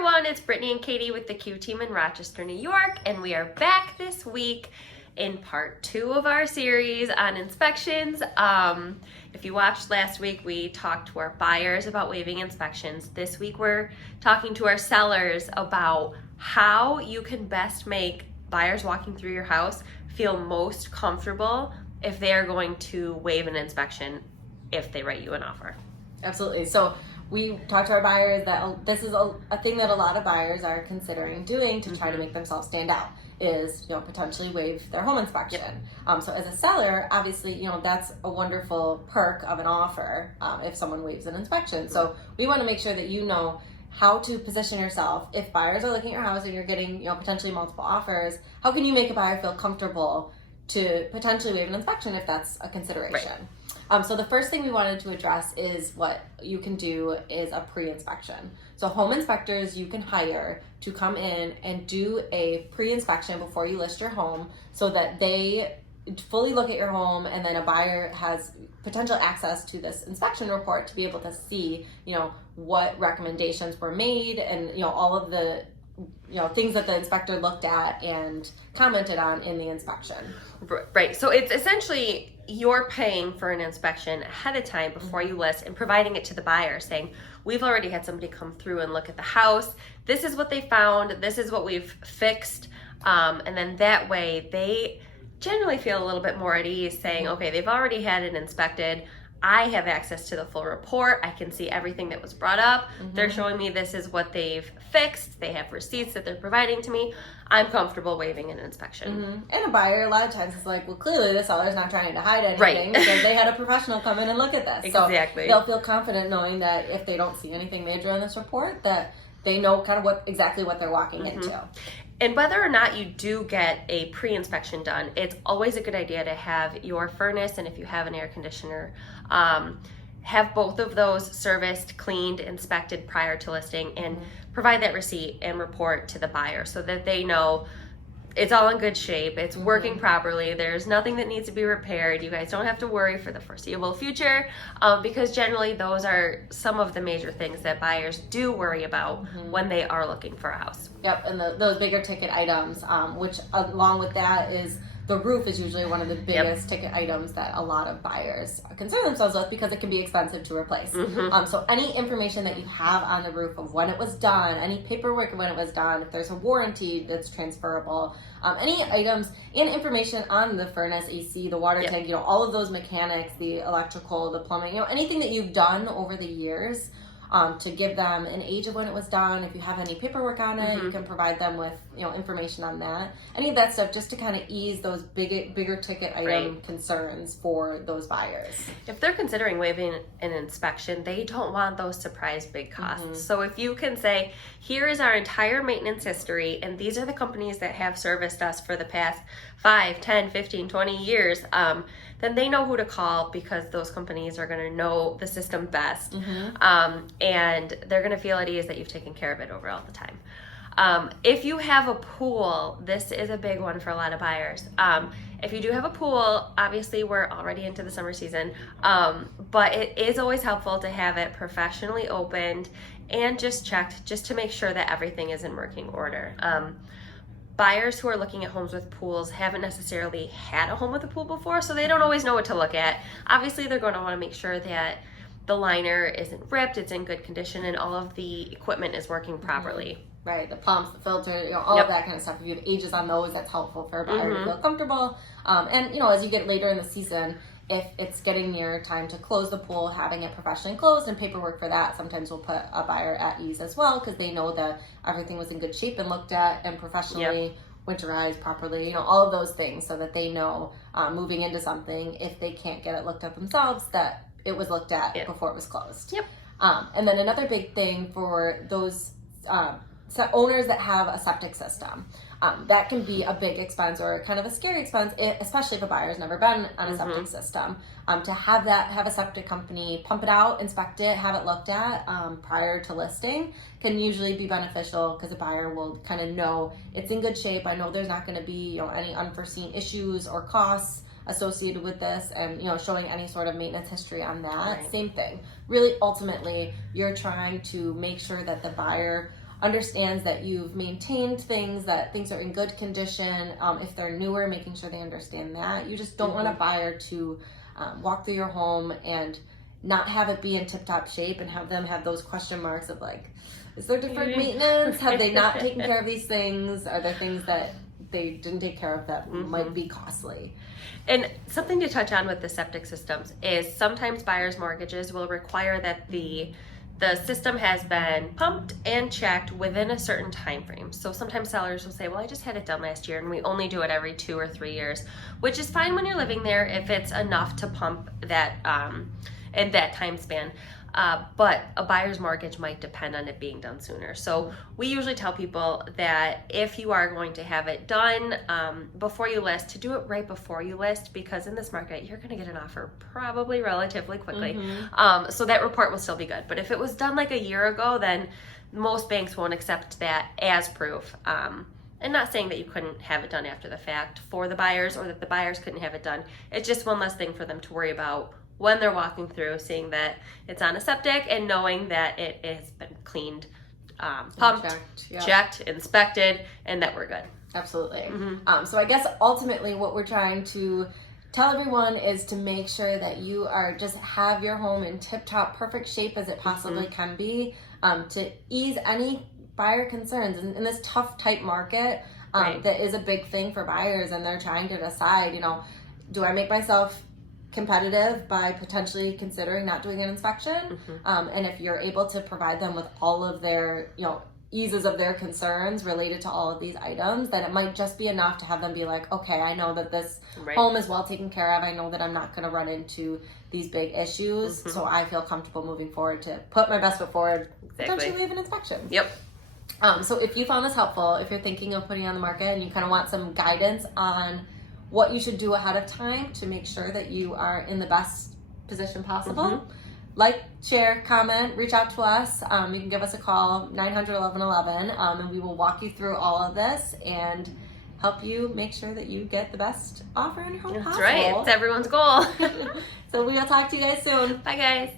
everyone, it's Brittany and Katie with the Q team in Rochester, New York, and we are back this week in part 2 of our series on inspections. If you watched last week, we talked to our buyers about waiving inspections. This week we're talking to our sellers about how you can best make buyers walking through your house feel most comfortable if they are going to waive an inspection if they write you an offer. Absolutely. So we talked to our buyers that this is a thing that a lot of buyers are considering doing to try to make themselves stand out, is potentially waive their home inspection. Yep. So as a seller, obviously that's a wonderful perk of an offer if someone waives an inspection. So we want to make sure that you know how to position yourself. If buyers are looking at your house and you're getting potentially multiple offers, how can you make a buyer feel comfortable to potentially waive an inspection if that's a consideration? Right. So the first thing we wanted to address is what you can do is a pre-inspection. So home inspectors you can hire to come in and do a pre-inspection before you list your home so that they fully look at your home, and then a buyer has potential access to this inspection report to be able to see, what recommendations were made and, all of the things that the inspector looked at and commented on in the inspection. Right. So it's essentially you're paying for an inspection ahead of time before you list and providing it to the buyer saying, we've already had somebody come through and look at the house. This is what they found. This is what we've fixed. And then that way they generally feel a little bit more at ease saying, okay, they've already had it inspected. I have access to the full report. I can see everything that was brought up. They're showing me this is what they've fixed. They have receipts that they're providing to me. I'm comfortable waiving an inspection. And a buyer, a lot of times, is like, well, clearly the seller's not trying to hide anything because they had a professional come in and look at this. Exactly. So they'll feel confident knowing that if they don't see anything major in this report, that they know kind of exactly what they're walking into. And whether or not you do get a pre-inspection done, it's always a good idea to have your furnace, and if you have an air conditioner, have both of those serviced, cleaned, inspected prior to listing, and provide that receipt and report to the buyer so that they know it's all in good shape, it's working properly, there's nothing that needs to be repaired. You guys don't have to worry for the foreseeable future, because generally those are some of the major things that buyers do worry about when they are looking for a house. Yep, and those bigger ticket items, which along with that is the roof is usually one of the biggest ticket items that a lot of buyers concern themselves with because it can be expensive to replace. So any information that you have on the roof of when it was done, any paperwork when it was done, if there's a warranty that's transferable, any items and information on the furnace, AC, the water tank, all of those mechanics, the electrical, the plumbing, anything that you've done over the years, to give them an age of when it was done. If you have any paperwork on it, you can provide them with information on that. Any of that stuff just to kind of ease those bigger ticket item concerns for those buyers. If they're considering waiving an inspection, they don't want those surprise big costs. So if you can say, here is our entire maintenance history, and these are the companies that have serviced us for the past 5, 10, 15, 20 years, then they know who to call because those companies are going to know the system best. And they're going to feel at ease that you've taken care of it over all the time. If you have a pool, this is a big one for a lot of buyers. If you do have a pool, obviously we're already into the summer season, but it is always helpful to have it professionally opened and just checked just to make sure that everything is in working order. Buyers who are looking at homes with pools haven't necessarily had a home with a pool before, so they don't always know what to look at. Obviously, they're going to want to make sure that the liner isn't ripped, it's in good condition, and all of the equipment is working properly. Right, the pumps, the filter, all of that kind of stuff. If you have ages on those, that's helpful for a buyer to feel comfortable. And as you get later in the season, if it's getting near time to close the pool, having it professionally closed and paperwork for that sometimes will put a buyer at ease as well because they know that everything was in good shape and looked at and professionally winterized properly, all of those things so that they know moving into something, if they can't get it looked at themselves, that it was looked at before it was closed. And then another big thing for those owners that have a septic system. That can be a big expense or kind of a scary expense, especially if a buyer's never been on a septic system. To have a septic company pump it out, inspect it, have it looked at prior to listing can usually be beneficial because a buyer will kind of know it's in good shape. I know there's not going to be any unforeseen issues or costs associated with this, and showing any sort of maintenance history on that. Same thing. Really, ultimately, you're trying to make sure that the buyer understands that you've maintained things, that things are in good condition. If they're newer, making sure they understand that. You just don't want a buyer to walk through your home and not have it be in tip-top shape and have them have those question marks of like, is there deferred maintenance? Have they not taken care of these things? Are there things that they didn't take care of that might be costly? And something to touch on with the septic systems is sometimes buyers' mortgages will require that the system has been pumped and checked within a certain time frame. So sometimes sellers will say, well, I just had it done last year, and we only do it every 2 or 3 years, which is fine when you're living there if it's enough to pump that in that time span. But a buyer's mortgage might depend on it being done sooner. So we usually tell people that if you are going to have it done before you list, to do it right before you list, because in this market, you're going to get an offer probably relatively quickly. So that report will still be good. But if it was done like a year ago, then most banks won't accept that as proof. And not saying that you couldn't have it done after the fact for the buyers, or that the buyers couldn't have it done. It's just one less thing for them to worry about when they're walking through, seeing that it's on a septic and knowing that it has been cleaned, pumped, checked, inspected, and that we're good. Absolutely. So I guess ultimately what we're trying to tell everyone is to make sure that you are just have your home in tip-top perfect shape as it possibly can be, to ease any buyer concerns in this tough, tight market. That is a big thing for buyers, and they're trying to decide, do I make myself competitive by potentially considering not doing an inspection? And if you're able to provide them with all of their, eases of their concerns related to all of these items, then it might just be enough to have them be like, okay, I know that this home is well taken care of. I know that I'm not going to run into these big issues. So I feel comfortable moving forward to put my best foot forward, potentially waive an inspection. So if you found this helpful, if you're thinking of putting it on the market and you kind of want some guidance on what you should do ahead of time to make sure that you are in the best position possible, like, share, comment, reach out to us. You can give us a call, 900-1111, and we will walk you through all of this and help you make sure that you get the best offer in your home possible. That's right. It's everyone's goal. So we will talk to you guys soon. Bye, guys.